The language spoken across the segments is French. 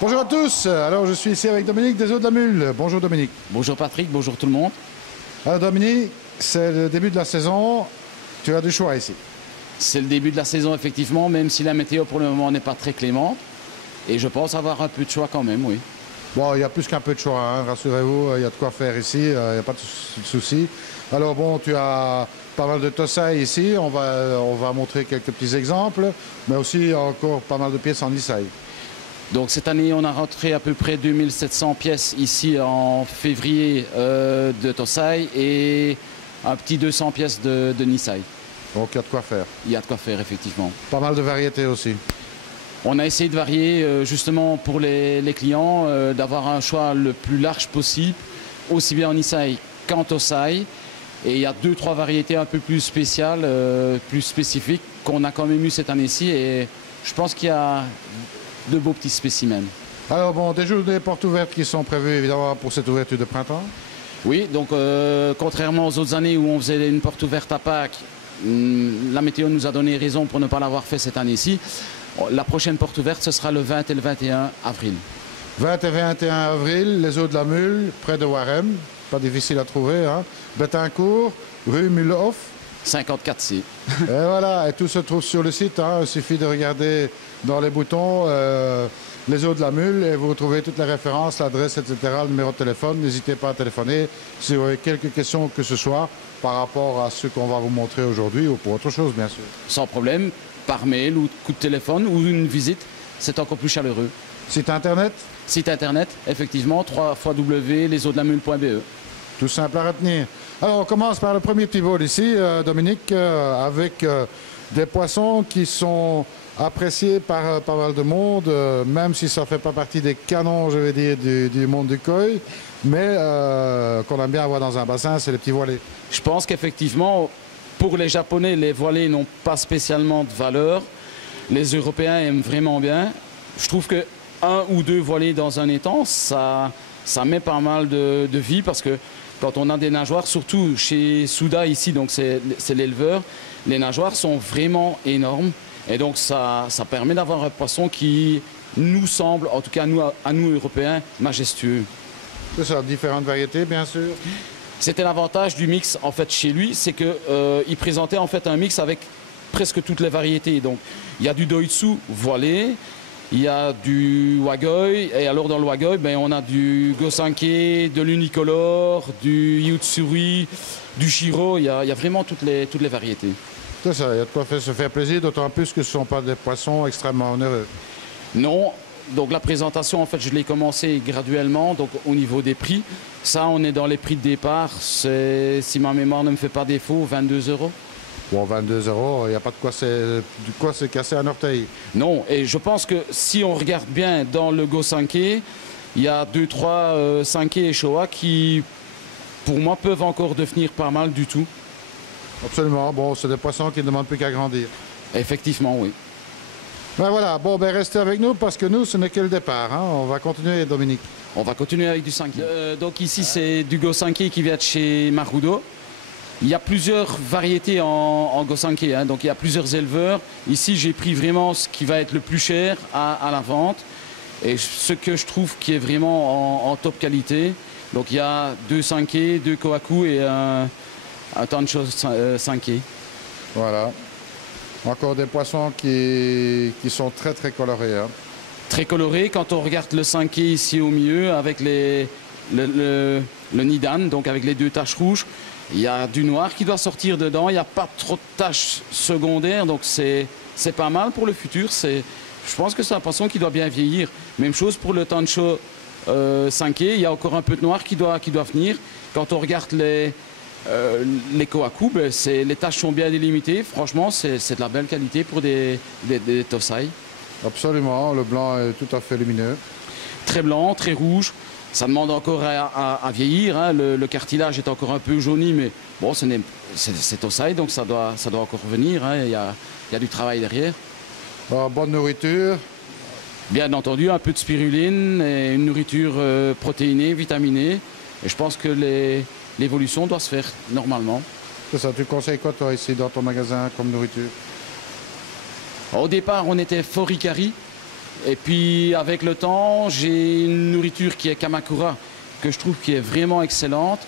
Bonjour à tous, alors je suis ici avec Dominique des Eaux de la Mule. Bonjour Dominique. Bonjour Patrick, bonjour tout le monde. Alors Dominique, c'est le début de la saison, tu as du choix ici. C'est le début de la saison effectivement, même si la météo pour le moment n'est pas très clémente. Et je pense avoir un peu de choix quand même, oui. Bon, il y a plus qu'un peu de choix, hein, rassurez-vous, il y a de quoi faire ici, il n'y a pas de souci. Alors bon, tu as pas mal de Tosaï ici, on va montrer quelques petits exemples, mais aussi encore pas mal de pièces en Isaï. Donc cette année, on a rentré à peu près 2700 pièces ici en février de Tosaï et un petit 200 pièces de Nisai. Donc il y a de quoi faire. Il y a de quoi faire, effectivement. Pas mal de variétés aussi. On a essayé de varier justement pour les clients, d'avoir un choix le plus large possible, aussi bien en Nisai qu'en Tosaï. Et il y a 2-3 variétés un peu plus spéciales, plus spécifiques, qu'on a quand même eu cette année-ci. Et je pense qu'il y a de beaux petits spécimens. Alors bon, des journées portes ouvertes qui sont prévues évidemment pour cette ouverture de printemps. Oui, donc contrairement aux autres années où on faisait une porte ouverte à Pâques, la météo nous a donné raison pour ne pas l'avoir fait cette année-ci. La prochaine porte ouverte, ce sera le 20 et le 21 avril. 20 et 21 avril, les Eaux de la Mule, près de Warem, pas difficile à trouver, hein. Bettencourt, rue Mulhoff. 54C. Et voilà, et tout se trouve sur le site, hein. Il suffit de regarder dans les boutons les Eaux de la Mule et vous retrouvez toutes les références, l'adresse, etc., le numéro de téléphone. N'hésitez pas à téléphoner si vous avez quelques questions que ce soit par rapport à ce qu'on va vous montrer aujourd'hui ou pour autre chose, bien sûr. Sans problème, par mail ou coup de téléphone ou une visite, c'est encore plus chaleureux. Site internet? Site internet, effectivement, www.leseauxdelamule.be. Tout simple à retenir. Alors on commence par le premier petit vol ici, Dominique, avec des poissons qui sont appréciés par pas mal de monde, même si ça ne fait pas partie des canons, je vais dire, du monde du koi, mais qu'on aime bien avoir dans un bassin, c'est les petits voilés. Je pense qu'effectivement, pour les Japonais, les voilés n'ont pas spécialement de valeur. Les Européens aiment vraiment bien. Je trouve que un ou deux voilés dans un étang, ça met pas mal de vie parce que quand on a des nageoires, surtout chez Souda ici, donc c'est l'éleveur, les nageoires sont vraiment énormes. Et donc ça permet d'avoir un poisson qui nous semble, en tout cas à nous Européens, majestueux. C'est ça, différentes variétés bien sûr. C'était l'avantage du mix en fait chez lui, c'est qu'il présentait en fait un mix avec presque toutes les variétés. Donc il y a du Doitsu voilé, il y a du Wagoi, et alors dans le Wagoi, ben, on a du Gosanke, de l'unicolore, du Yutsuri, du Shiro, il y a vraiment toutes les variétés. C'est ça, il y a de quoi se faire plaisir, d'autant plus que ce ne sont pas des poissons extrêmement onéreux. Non, donc la présentation, en fait, je l'ai commencé graduellement, donc au niveau des prix. Ça, on est dans les prix de départ, si ma mémoire ne me fait pas défaut, 22 €. Bon, 22 €, il n'y a pas de quoi se casser un orteil. Non, et je pense que si on regarde bien dans le Gosanke, il y a 2-3 Sanke et Showa qui, pour moi, peuvent encore devenir pas mal du tout. Absolument, bon, c'est des poissons qui ne demandent plus qu'à grandir. Effectivement, oui. Ben voilà, bon, ben restez avec nous parce que nous, ce n'est que le départ, hein. On va continuer, Dominique. On va continuer avec du Sanke. Donc ici, c'est du Gosanke qui vient de chez Marudo. Il y a plusieurs variétés en Gosanke, hein, donc il y a plusieurs éleveurs. Ici, j'ai pris vraiment ce qui va être le plus cher à la vente et ce que je trouve qui est vraiment en top qualité. Donc il y a 2 Sanke, 2 Kohaku et un Tancho Sanke. Voilà. Encore des poissons qui sont très très colorés. Hein. Très colorés. Quand on regarde le Sanke ici au milieu avec le Nidan, donc avec les 2 taches rouges, il y a du noir qui doit sortir dedans, il n'y a pas trop de taches secondaires, donc c'est pas mal pour le futur. Je pense que c'est un poisson qui doit bien vieillir. Même chose pour le Tancho Sanke, il y a encore un peu de noir qui doit venir. Quand on regarde les Kohaku, ben les taches sont bien délimitées. Franchement, c'est de la belle qualité pour des Tosaï. Absolument, le blanc est tout à fait lumineux. Très blanc, très rouge. Ça demande encore à vieillir, hein. Le cartilage est encore un peu jauni, mais bon, c'est Tosaï, donc ça doit encore venir, hein. Il y a du travail derrière. Bonne nourriture. Bien entendu, un peu de spiruline et une nourriture protéinée, vitaminée. Et je pense que l'évolution doit se faire normalement. C'est ça, tu conseilles quoi toi ici dans ton magasin comme nourriture? Au départ, on était Foricari. Et puis avec le temps, j'ai une nourriture qui est Kamakura, que je trouve qui est vraiment excellente.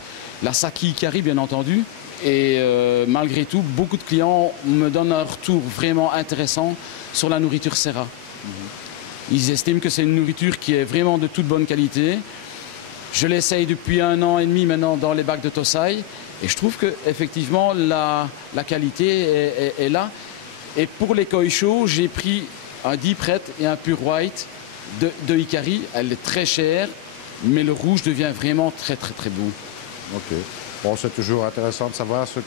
La Saki Ikari, bien entendu. Et malgré tout, beaucoup de clients me donnent un retour vraiment intéressant sur la nourriture Serra. Ils estiment que c'est une nourriture qui est vraiment de toute bonne qualité. Je l'essaye depuis 1 an et demi maintenant dans les bacs de Tosai. Et je trouve qu'effectivement, la qualité est là. Et pour les koi chauds, j'ai pris un deep red et un pure white de Ikari. Elle est très chère, mais le rouge devient vraiment très très très beau. Ok. Bon, c'est toujours intéressant de savoir ce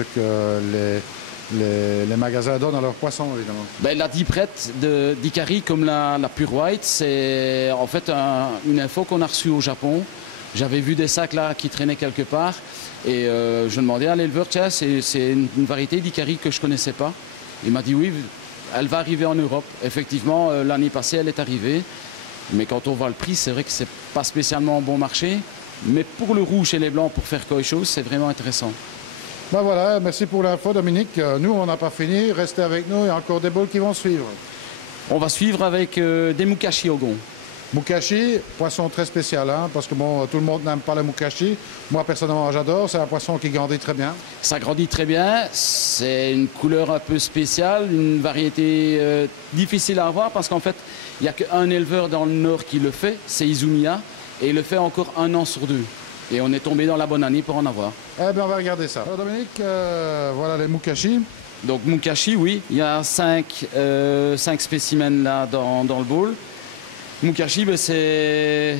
que les magasins donnent à leurs poissons, évidemment. Ben, la deep red d'Ikari, comme la pure white, c'est en fait une info qu'on a reçue au Japon. J'avais vu des sacs là qui traînaient quelque part et je demandais à l'éleveur, tiens, c'est une variété d'Ikari que je ne connaissais pas. Il m'a dit oui, elle va arriver en Europe. Effectivement, l'année passée, elle est arrivée. Mais quand on voit le prix, c'est vrai que ce n'est pas spécialement un bon marché. Mais pour le rouge et les blancs, pour faire koi chou, c'est vraiment intéressant. Ben voilà, merci pour l'info, Dominique. Nous, on n'a pas fini. Restez avec nous, il y a encore des bowls qui vont suivre. On va suivre avec des mukashi ogon. Mukashi, poisson très spécial, hein, parce que bon, tout le monde n'aime pas le mukashi. Moi, personnellement, j'adore. C'est un poisson qui grandit très bien. Ça grandit très bien. C'est une couleur un peu spéciale, une variété difficile à avoir parce qu'en fait, il n'y a qu'un éleveur dans le nord qui le fait, c'est Izumiya, et il le fait encore 1 an sur 2. Et on est tombé dans la bonne année pour en avoir. Eh bien, on va regarder ça. Alors, Dominique, voilà les mukashi. Donc, mukashi, oui, il y a 5 spécimens là dans le bowl. Mukashi, ben, c'est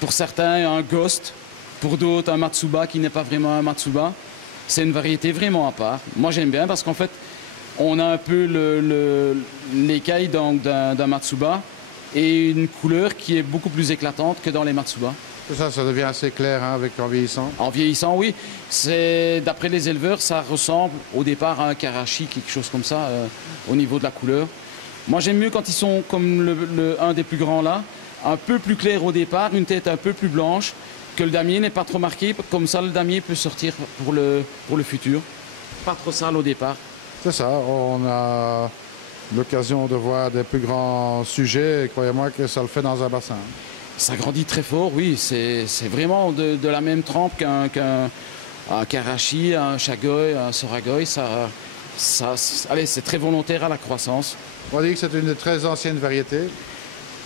pour certains un ghost, pour d'autres un matsuba qui n'est pas vraiment un matsuba. C'est une variété vraiment à part. Moi j'aime bien parce qu'en fait on a un peu l'écaille d'un matsuba et une couleur qui est beaucoup plus éclatante que dans les matsuba. Ça devient assez clair hein, en vieillissant. En vieillissant, oui. D'après les éleveurs, ça ressemble au départ à un karashi, quelque chose comme ça, au niveau de la couleur. Moi, j'aime mieux quand ils sont comme un des plus grands là, un peu plus clair au départ, une tête un peu plus blanche, que le damier n'est pas trop marqué. Comme ça, le damier peut sortir pour le futur. Pas trop sale au départ. C'est ça, on a l'occasion de voir des plus grands sujets et croyez-moi que ça le fait dans un bassin. Ça grandit très fort, oui. C'est vraiment de la même trempe qu'un karashi, un shagoi, un soragoi. Allez, c'est très volontaire à la croissance. On dit que c'est une des très anciennes variétés.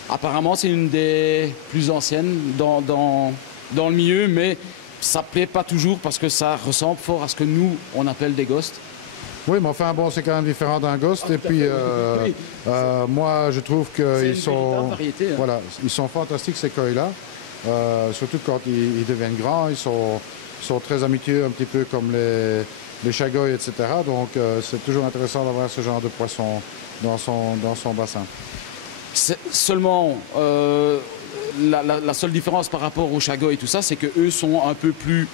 Apparemment, c'est une des plus anciennes dans le milieu, mais ça ne plaît pas toujours parce que ça ressemble fort à ce que nous, on appelle des ghosts. Oui, mais enfin, bon, c'est quand même différent d'un ghost. Et puis, oui. Moi, je trouve qu'ils sont, variété, hein. Voilà, ils sont fantastiques, ces koi-là. Surtout quand ils deviennent grands, ils sont très amitieux, un petit peu comme les shagoi, etc. Donc, c'est toujours intéressant d'avoir ce genre de poisson dans son bassin. Seulement, la seule différence par rapport aux shagoi et tout ça, c'est qu'eux sont un peu plus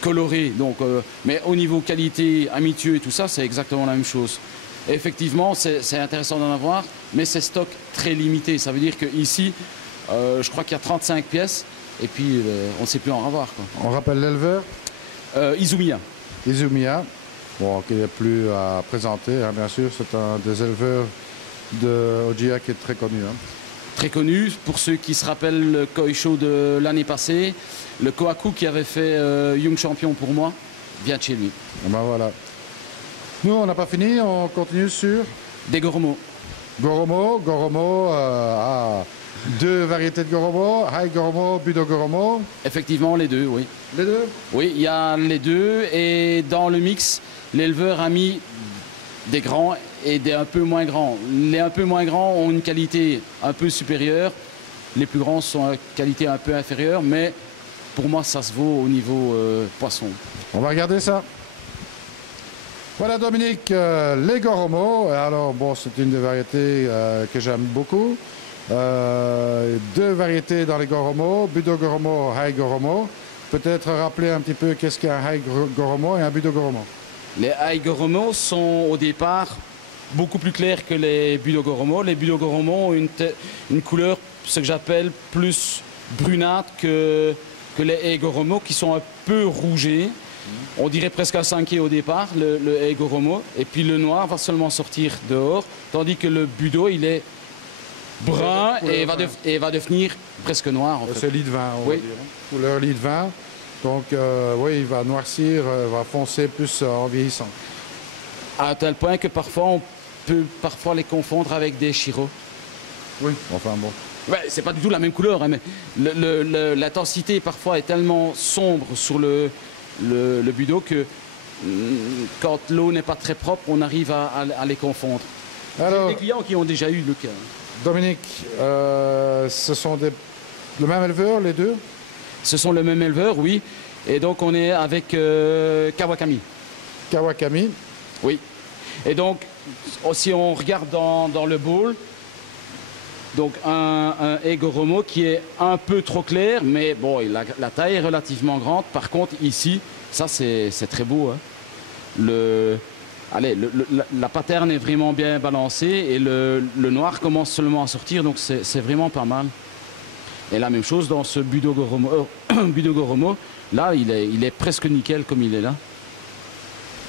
colorés. Donc, mais au niveau qualité, amitieux et tout ça, c'est exactement la même chose. Et effectivement, c'est intéressant d'en avoir, mais c'est stock très limité. Ça veut dire qu'ici, je crois qu'il y a 35 pièces et puis on ne sait plus en avoir, quoi. On rappelle l'éleveur Izumiya. Izumiya, bon, qui n'est plus à présenter, hein, bien sûr. C'est un des éleveurs de Ojia qui est très connu. Hein. Très connu, pour ceux qui se rappellent le koi chou de l'année passée, le Kohaku qui avait fait Young Champion pour moi, vient de chez lui. Et ben voilà. Nous, on n'a pas fini, on continue sur... Des Goromo. Goromo a 2 variétés de Goromo, Hai Goromo, Budo Goromo. Effectivement, les deux, oui. Les deux? Oui, il y a les deux, et dans le mix, l'éleveur a mis des grands et des un peu moins grands. Les un peu moins grands ont une qualité un peu supérieure, les plus grands sont à qualité un peu inférieure, mais pour moi, ça se vaut au niveau poisson. On va regarder ça. Voilà Dominique, les Goromo. Alors bon, c'est une des variétés que j'aime beaucoup. 2 variétés dans les Goromo, Budo Goromo, Hai Goromo. Peut-être rappeler un petit peu qu'est-ce qu'un Hai Goromo et un Budo Goromo. Les Hai Goromo sont au départ beaucoup plus clairs que les Budo Goromo. Les Budo Goromo ont une couleur, ce que j'appelle plus brunâtre que les Hai Goromo, qui sont un peu rougés. On dirait presque un 5e au départ, le Hai Goromo. Et puis le noir va seulement sortir dehors, tandis que le Budo, il est brun Couleur et va devenir presque noir en fait. C'est lit de vin, on Oui. va dire. Couleur lit de vin. Donc, oui, il va noircir, va foncer plus en vieillissant. À tel point que parfois on peut parfois les confondre avec des Chiro. Oui, enfin bon. Ouais, c'est pas du tout la même couleur, hein, mais l'intensité parfois est tellement sombre sur le budo que quand l'eau n'est pas très propre, on arrive à les confondre. Alors, Des clients qui ont déjà eu le cas. Dominique, ce sont le même éleveur, les deux? Ce sont le même éleveur, oui. Et donc on est avec Kawakami. Kawakami. Oui. Et donc, si on regarde dans le bowl, donc un Egoromo qui est un peu trop clair, mais bon, la taille est relativement grande. Par contre, ici, ça c'est très beau. Hein. La pattern est vraiment bien balancée et le noir commence seulement à sortir, donc c'est vraiment pas mal. Et la même chose dans ce Budogoromo, là il est presque nickel comme il est là.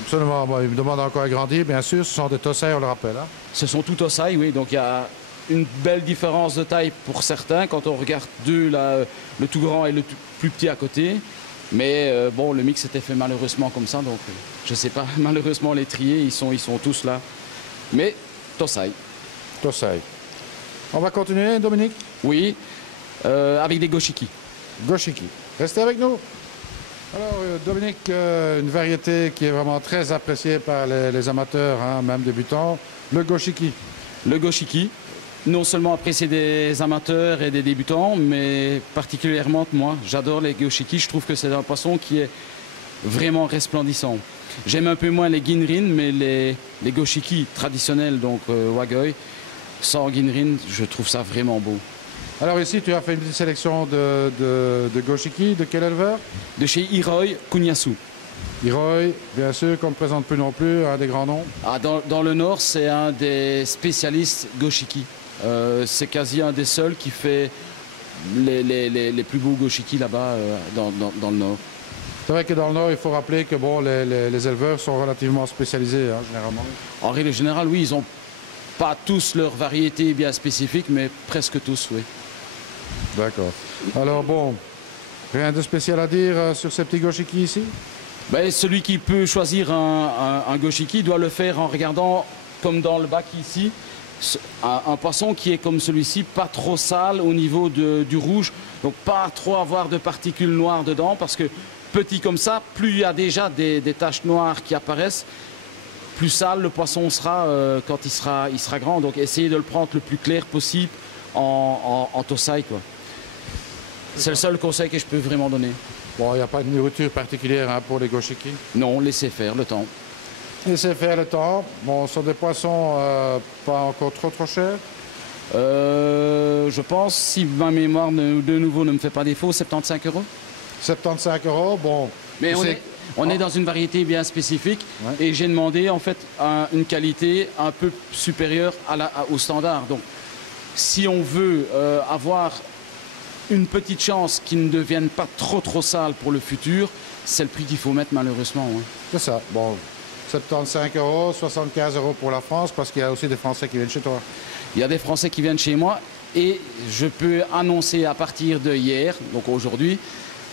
Absolument. Bon, il me demande encore à grandir, bien sûr. Ce sont des Tosai, on le rappelle. Hein. Ce sont tout Tosai, oui, donc il y a une belle différence de taille pour certains quand on regarde deux, là, le tout grand et le plus petit à côté. Mais bon, le mix était fait malheureusement comme ça, donc je sais pas, malheureusement les triés, ils sont tous là. Mais Tosai. Tosai. On va continuer, Dominique? Oui, avec des Goshiki. Goshiki. Restez avec nous. Alors, Dominique, une variété qui est vraiment très appréciée par les amateurs, hein, même débutants, le Goshiki. Le Goshiki, non seulement apprécié des amateurs et des débutants, mais particulièrement moi. J'adore les Goshiki, je trouve que c'est un poisson qui est vraiment resplendissant. J'aime un peu moins les Ginrin, mais les Goshiki traditionnels, donc Wagoi, sans Ginrin, je trouve ça vraiment beau. Alors ici, tu as fait une petite sélection de Goshiki. De quel éleveur? De chez Hiroi Kunyasu. Hiroi, bien sûr, qu'on ne présente plus non plus, un des grands noms. Ah, dans le Nord, c'est un des spécialistes Goshiki. C'est quasi un des seuls qui fait les plus beaux Goshiki là-bas dans le Nord. C'est vrai que dans le Nord, il faut rappeler que bon, les éleveurs sont relativement spécialisés, hein, généralement. En règle générale, oui, ils n'ont pas tous leur variété bien spécifique, mais presque tous, oui. D'accord. Alors bon, rien de spécial à dire sur ces petits Goshiki ici? Ben, celui qui peut choisir un Goshiki doit le faire en regardant, comme dans le bac ici, un poisson qui est comme celui-ci, pas trop sale au niveau du rouge, donc pas trop avoir de particules noires dedans, parce que petit comme ça, plus il y a déjà des taches noires qui apparaissent, plus sale le poisson sera quand il sera grand. Donc essayez de le prendre le plus clair possible en Tosai, quoi. C'est le seul conseil que je peux vraiment donner. Bon, il n'y a pas de nourriture particulière, hein, pour les Goshiki? Non, laissez faire le temps. Laissez faire le temps. Bon, ce sont des poissons pas encore trop chers. Je pense, si ma mémoire de nouveau ne me fait pas défaut, 75 €. 75 €, bon. Mais tu on est dans une variété bien spécifique, Ouais. et j'ai demandé en fait une qualité un peu supérieure au standard. Donc si on veut avoir une petite chance qu'ils ne deviennent pas trop sales pour le futur, c'est le prix qu'il faut mettre malheureusement. Ouais. C'est ça. Bon, 75 €, 75 € pour la France, parce qu'il y a aussi des Français qui viennent chez toi. Il y a des Français qui viennent chez moi et je peux annoncer à partir de hier, donc aujourd'hui,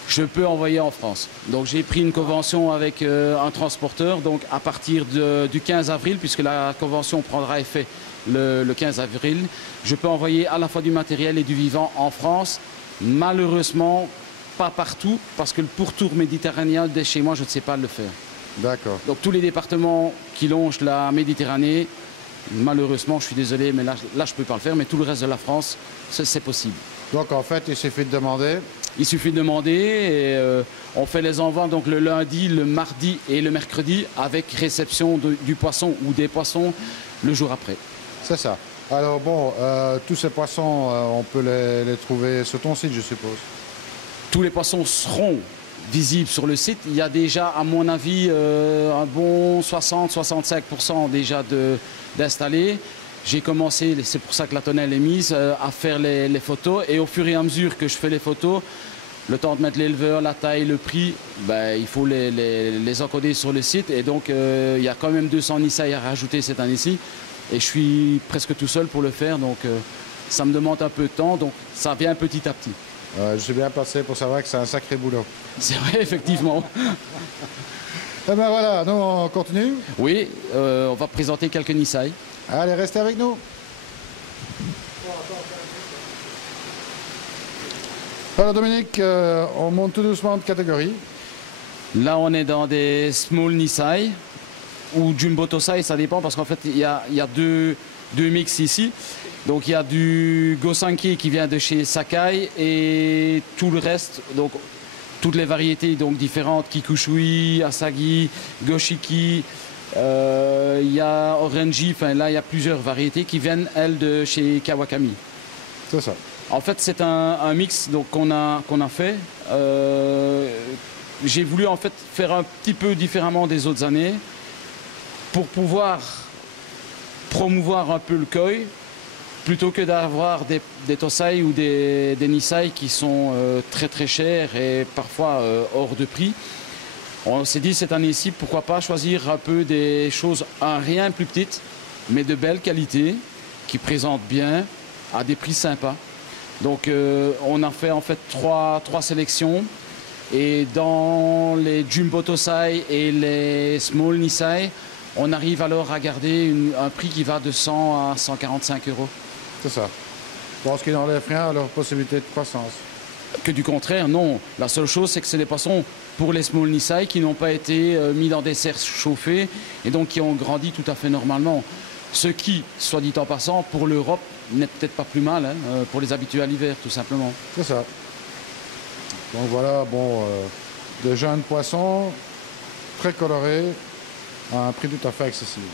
je peux envoyer en France. Donc j'ai pris une convention avec un transporteur, donc à partir du 15 avril, puisque la convention prendra effet le 15 avril, je peux envoyer à la fois du matériel et du vivant en France. Malheureusement, pas partout, parce que le pourtour méditerranéen de chez moi, je ne sais pas le faire. D'accord. Donc tous les départements qui longent la Méditerranée, malheureusement, je suis désolé, mais là je ne peux pas le faire, mais tout le reste de la France, c'est possible. Donc en fait, il suffit de demander. Il suffit de demander et on fait les envois donc le lundi, le mardi et le mercredi avec réception du poisson ou des poissons le jour après. C'est ça. Alors bon, tous ces poissons, on peut les trouver sur ton site, je suppose. Tous les poissons seront visibles sur le site. Il y a déjà, à mon avis, un bon 60-65% déjà d'installés. J'ai commencé, c'est pour ça que la tonnelle est mise, à faire les photos. Et au fur et à mesure que je fais les photos, le temps de mettre l'éleveur, la taille, le prix, ben, il faut les encoder sur le site. Et donc, il y a quand même 200 Nisei à rajouter cette année-ci. Et je suis presque tout seul pour le faire. Donc, ça me demande un peu de temps, donc ça vient petit à petit. Je suis bien passé pour savoir que c'est un sacré boulot. C'est vrai, effectivement. Et ben voilà, nous on continue. Oui, on va présenter quelques Nissaï. Allez, restez avec nous. Alors Dominique, on monte tout doucement de catégorie. Là, on est dans des Small Nissaï ou Jumbo Tosai, ça dépend parce qu'en fait, il y a deux mix ici. Donc, il y a du Gosanki qui vient de chez Sakai et tout le reste, donc toutes les variétés donc, différentes, Kikushui, Asagi, Goshiki, il y a Orangi, enfin là, il y a plusieurs variétés qui viennent, elles, de chez Kawakami. C'est ça. En fait, c'est un mix qu'on a fait. J'ai voulu en fait faire un petit peu différemment des autres années pour pouvoir promouvoir un peu le koi plutôt que d'avoir des Tosai ou des Nissaï qui sont très très chers et parfois hors de prix. On s'est dit cette année-ci, pourquoi pas choisir un peu des choses à rien plus petites, mais de belle qualité, qui présentent bien, à des prix sympas. Donc on a fait en fait trois sélections. Et dans les Jumbo Tosai et les Small Nissaï, on arrive alors à garder un prix qui va de 100 à 145 euros. C'est ça. Je pense qu'ils n'enlèvent rien à leur possibilité de croissance. Que du contraire, non. La seule chose, c'est que c'est des poissons pour les Small Nissaï qui n'ont pas été mis dans des serres chauffées et donc qui ont grandi tout à fait normalement. Ce qui, soit dit en passant, pour l'Europe, n'est peut-être pas plus mal hein, pour les habitués à l'hiver, tout simplement. C'est ça. Donc voilà, bon, des jeunes poissons très colorés à un prix tout à fait accessible.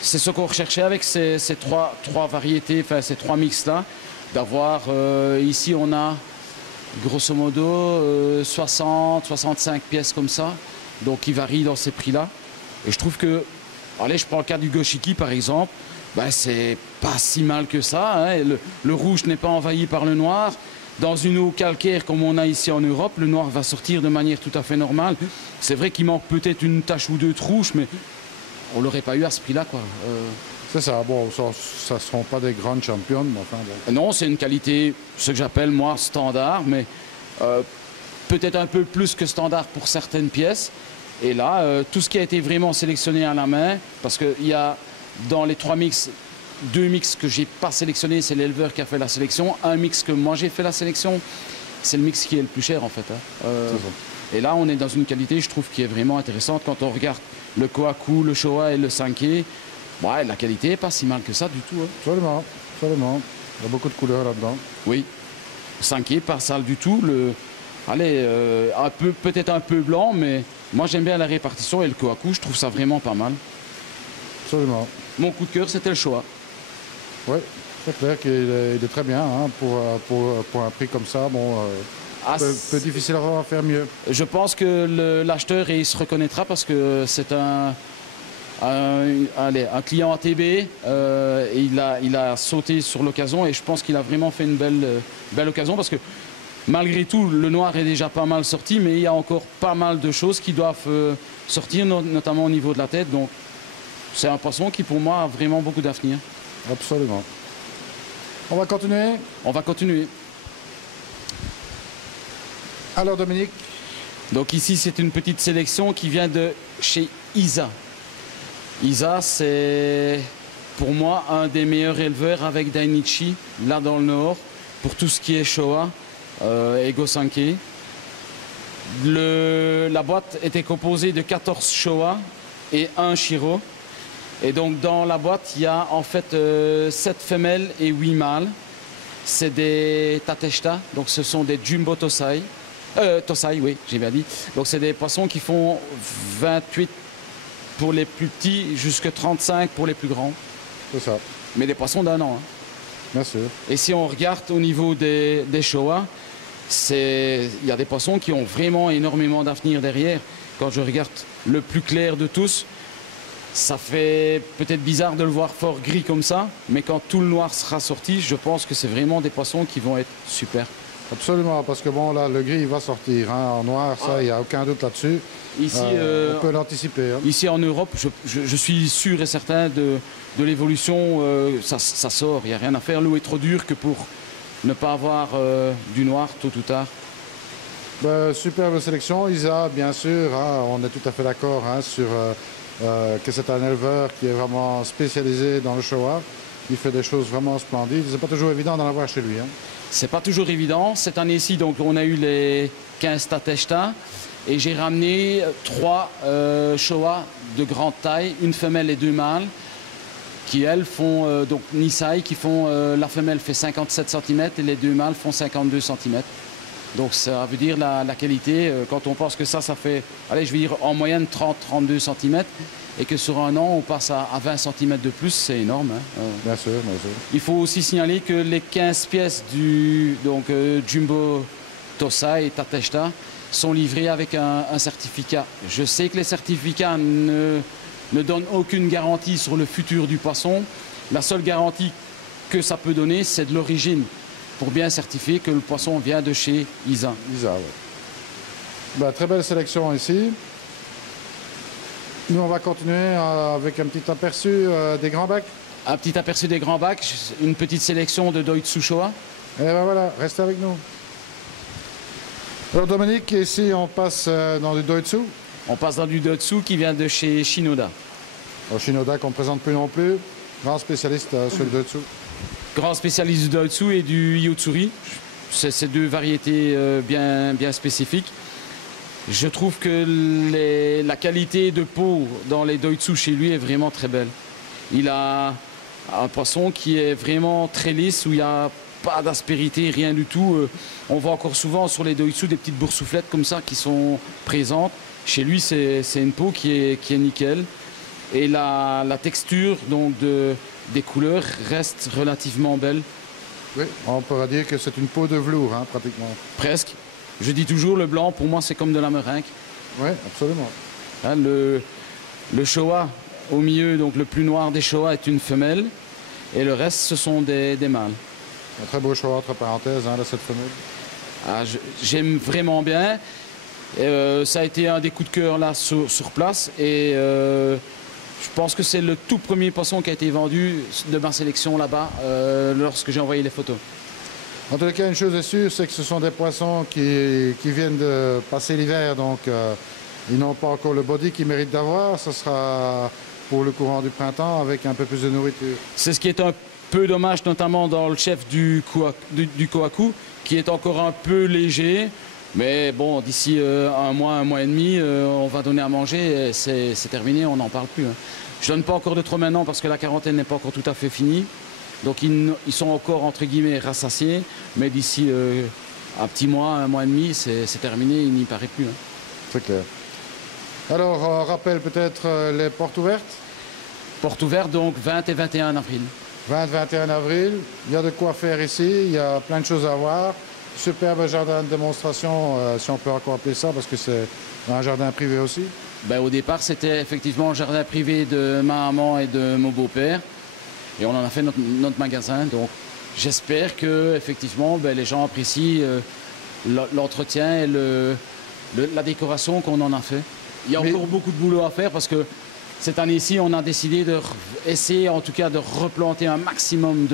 C'est ce qu'on recherchait avec ces trois variétés, enfin ces trois mix-là, d'avoir, ici on a grosso modo 60-65 pièces comme ça, donc qui varient dans ces prix-là. Et je trouve que, allez, je prends le cas du Goshiki par exemple, ben, c'est pas si mal que ça, hein. Le rouge n'est pas envahi par le noir. Dans une eau calcaire comme on a ici en Europe, le noir va sortir de manière tout à fait normale. C'est vrai qu'il manque peut-être une tache ou deux de rouge, mais on l'aurait pas eu à ce prix-là, quoi. C'est ça, bon, ça ne seront pas des grandes championnes, mais enfin bon. Non, c'est une qualité, ce que j'appelle moi standard, mais peut-être un peu plus que standard pour certaines pièces. Et là, tout ce qui a été vraiment sélectionné à la main, parce qu'il y a dans les trois mix, deux mix que j'ai pas sélectionnés, c'est l'éleveur qui a fait la sélection. Un mix que moi j'ai fait la sélection, c'est le mix qui est le plus cher en fait. Hein. Et là, on est dans une qualité, je trouve, qui est vraiment intéressante. Quand on regarde le Kohaku, le Showa et le Sankei, ouais, la qualité n'est pas si mal que ça du tout. Hein. Absolument, absolument. Il y a beaucoup de couleurs là-dedans. Oui. Sankei, pas sale du tout. Allez, peut-être un peu blanc, mais moi j'aime bien la répartition et le Kohaku, je trouve ça vraiment pas mal. Absolument. Mon coup de cœur, c'était le Showa. Oui, c'est clair qu'il est très bien hein, pour un prix comme ça. Bon, peu difficile à faire mieux. Je pense que l'acheteur il se reconnaîtra parce que c'est un client ATB. Il a sauté sur l'occasion et je pense qu'il a vraiment fait une belle occasion parce que malgré tout, le noir est déjà pas mal sorti, mais il y a encore pas mal de choses qui doivent sortir, notamment au niveau de la tête. Donc, c'est un poisson qui, pour moi, a vraiment beaucoup d'avenir. Absolument. On va continuer? On va continuer. Alors, Dominique? Donc ici, c'est une petite sélection qui vient de chez Isa. Isa, c'est pour moi un des meilleurs éleveurs avec Dainichi, là dans le nord, pour tout ce qui est Showa et Gosanke. La boîte était composée de 14 Showa et 1 Shiro. Et donc dans la boîte, il y a en fait 7 femelles et 8 mâles. C'est des Tateshita, donc ce sont des Jumbo Tosai. Tosai, oui, j'ai bien dit. Donc c'est des poissons qui font 28 pour les plus petits, jusqu'à 35 pour les plus grands. C'est ça. Mais des poissons d'un an. Hein. Bien sûr. Et si on regarde au niveau des Showa, il y a des poissons qui ont vraiment énormément d'avenir derrière. Quand je regarde le plus clair de tous, ça fait peut-être bizarre de le voir fort gris comme ça, mais quand tout le noir sera sorti, je pense que c'est vraiment des poissons qui vont être super. Absolument, parce que bon, là, le gris il va sortir. Hein, en noir, ça, il n'y a aucun doute là-dessus. Ici, on peut l'anticiper. Hein. Ici en Europe, je suis sûr et certain de l'évolution. Ça sort, il n'y a rien à faire. L'eau est trop dure que pour ne pas avoir du noir tôt ou tard. Ben, superbe sélection. Isa, bien sûr, hein, on est tout à fait d'accord hein, sur que c'est un éleveur qui est vraiment spécialisé dans le Showa. Il fait des choses vraiment splendides. C'est pas toujours évident d'en avoir chez lui. Hein. C'est pas toujours évident. Cette année-ci, donc, on a eu les 15 Tateshta et j'ai ramené 3 Showa de grande taille, une femelle et 2 mâles, qui elles font donc Nisai, qui font la femelle fait 57 cm et les 2 mâles font 52 cm. Donc ça veut dire la qualité, quand on pense que ça fait, allez, je vais dire en moyenne 30-32 cm et que sur un an on passe à 20 cm de plus, c'est énorme. Hein. Bien sûr, bien sûr. Il faut aussi signaler que les 15 pièces du Jumbo Tosai et Tateshta sont livrées avec un certificat. Je sais que les certificats ne donnent aucune garantie sur le futur du poisson. La seule garantie que ça peut donner, c'est de l'origine, pour bien certifier que le poisson vient de chez Isa. Isa, oui. Ben, très belle sélection ici. Nous, on va continuer avec un petit aperçu des grands bacs. Un petit aperçu des grands bacs, une petite sélection de Doitsu Showa. Et ben voilà, restez avec nous. Alors Dominique, ici on passe dans du Doitsu. On passe dans du Doitsu qui vient de chez Shinoda. Alors, Shinoda qu'on ne présente plus non plus, grand spécialiste sur le Doitsu. Grand spécialiste du Doitsu et du Yotsuri. C'est ces deux variétés bien spécifiques. Je trouve que la qualité de peau dans les Doitsu chez lui est vraiment très belle. Il a un poisson qui est vraiment très lisse, où il n'y a pas d'aspérité, rien du tout. On voit encore souvent sur les Doitsu des petites boursouflettes comme ça qui sont présentes. Chez lui, c'est une peau qui est nickel. Et la texture donc, des couleurs reste relativement belle. Oui, on pourrait dire que c'est une peau de velours, hein, pratiquement. Presque. Je dis toujours, le blanc, pour moi, c'est comme de la meringue. Oui, absolument. Hein, le Showa, au milieu, donc le plus noir des Showa, est une femelle. Et le reste, ce sont des mâles. Un très beau Showa, entre parenthèses, hein, de cette femelle. Ah, j'aime vraiment bien. Ça a été un des coups de cœur là sur place. Et je pense que c'est le tout premier poisson qui a été vendu de ma sélection là-bas lorsque j'ai envoyé les photos. En tous les cas, une chose est sûre, c'est que ce sont des poissons qui viennent de passer l'hiver, donc ils n'ont pas encore le body qu'ils méritent d'avoir. Ce sera pour le courant du printemps avec un peu plus de nourriture. C'est ce qui est un peu dommage, notamment dans le chef du Kohaku, qui est encore un peu léger. Mais bon, d'ici un mois et demi, on va donner à manger et c'est terminé, on n'en parle plus. Hein. Je donne pas encore de trop maintenant parce que la quarantaine n'est pas encore tout à fait finie. Donc ils sont encore, entre guillemets, rassasiés. Mais d'ici un petit mois, un mois et demi, c'est terminé, il n'y paraît plus. Hein. C'est clair. Alors, on rappelle peut-être les portes ouvertes. Portes ouvertes, donc 20 et 21 avril. 20-21 avril, il y a de quoi faire ici, il y a plein de choses à voir. Superbe jardin de démonstration, si on peut encore appeler ça, parce que c'est un jardin privé aussi. Ben, au départ, c'était effectivement un jardin privé de ma maman et de mon beau-père. Et on en a fait notre magasin. Donc j'espère que effectivement, ben, les gens apprécient l'entretien et la décoration qu'on en a fait. Il y a encore beaucoup de boulot à faire parce que cette année-ci, on a décidé d'essayer en tout cas de replanter un maximum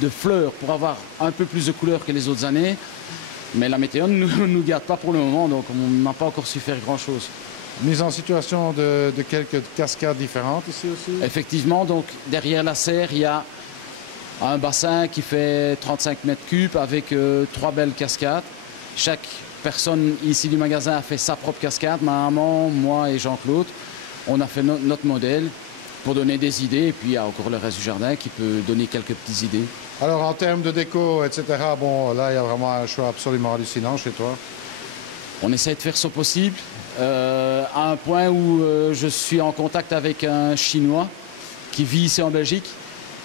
de fleurs pour avoir un peu plus de couleurs que les autres années. Mais la météo ne nous garde pas pour le moment, donc on n'a pas encore su faire grand-chose. Mise en situation de quelques cascades différentes ici aussi. Effectivement, donc derrière la serre, il y a un bassin qui fait 35 mètres cubes avec 3 belles cascades. Chaque personne ici du magasin a fait sa propre cascade, ma maman, moi et Jean-Claude. On a fait notre modèle pour donner des idées et puis il y a encore le reste du jardin qui peut donner quelques petites idées. Alors en termes de déco, etc., bon là il y a vraiment un choix absolument hallucinant chez toi. On essaie de faire ce possible. À un point où je suis en contact avec un Chinois qui vit ici en Belgique,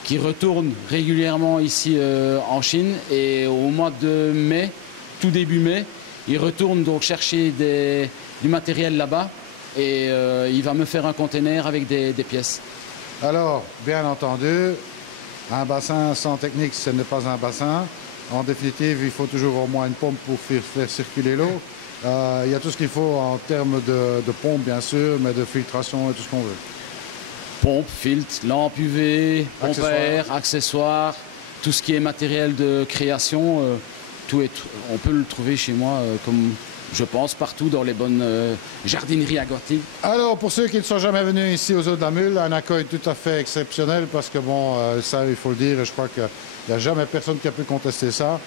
qui retourne régulièrement ici en Chine et au mois de mai, tout début mai, il retourne donc chercher du matériel là-bas et il va me faire un conteneur avec des pièces. Alors, bien entendu, un bassin sans technique, ce n'est pas un bassin. En définitive, il faut toujours au moins une pompe pour faire circuler l'eau. Il y a tout ce qu'il faut en termes de pompe, bien sûr, mais de filtration et tout ce qu'on veut. Pompe, filtre, lampe UV, pompe à Accessoires. air, accessoires, tout ce qui est matériel de création, on peut le trouver chez moi, comme je pense, partout dans les bonnes jardineries aquatiques. Alors, pour ceux qui ne sont jamais venus ici aux Eaux de la Mule, un accueil tout à fait exceptionnel parce que, bon, ça, il faut le dire, et je crois qu'il n'y a jamais personne qui a pu contester ça.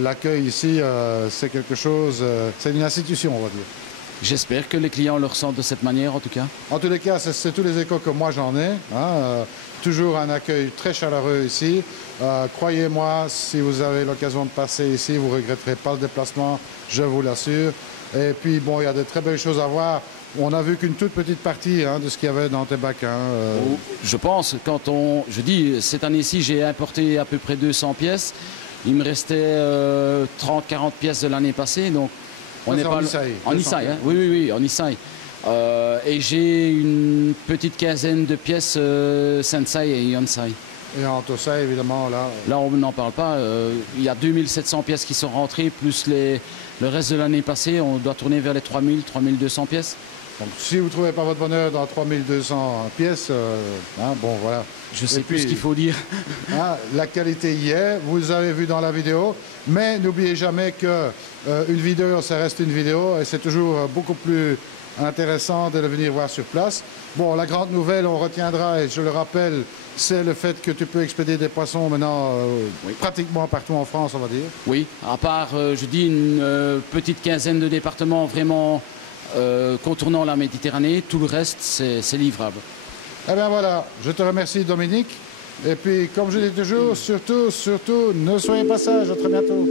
L'accueil ici, c'est quelque chose, c'est une institution, on va dire. J'espère que les clients le ressentent de cette manière, en tout cas. En tous les cas, c'est tous les échos que moi j'en ai. Toujours un accueil très chaleureux ici. Croyez-moi, si vous avez l'occasion de passer ici, vous ne regretterez pas le déplacement, je vous l'assure. Et puis, bon, il y a de très belles choses à voir. On n'a vu qu'une toute petite partie de ce qu'il y avait dans Tébaquin. Je pense, je dis, cette année-ci, j'ai importé à peu près 200 pièces. Il me restait 30-40 pièces de l'année passée, donc on n'est pas en Isaïe, hein. Oui, en Isaïe. Et j'ai une petite quinzaine de pièces Sensai et Yonsai. Et en Tosai, évidemment, là. Là, on n'en parle pas. Il y a 2700 pièces qui sont rentrées, plus le reste de l'année passée. On doit tourner vers les 3200 pièces. Donc, si vous ne trouvez pas votre bonheur dans 3200 pièces, bon, voilà. Je sais plus ce qu'il faut dire. La qualité y est, vous avez vu dans la vidéo, mais n'oubliez jamais que une vidéo, ça reste une vidéo, et c'est toujours beaucoup plus intéressant de le venir voir sur place. Bon, la grande nouvelle, on retiendra, et je le rappelle, c'est le fait que tu peux expédier des poissons maintenant pratiquement partout en France, on va dire. Oui, à part, je dis, une petite quinzaine de départements vraiment contournant la Méditerranée, tout le reste, c'est livrable. Eh bien voilà, je te remercie Dominique. Et puis, comme je dis toujours, surtout, ne soyez pas sages. À très bientôt.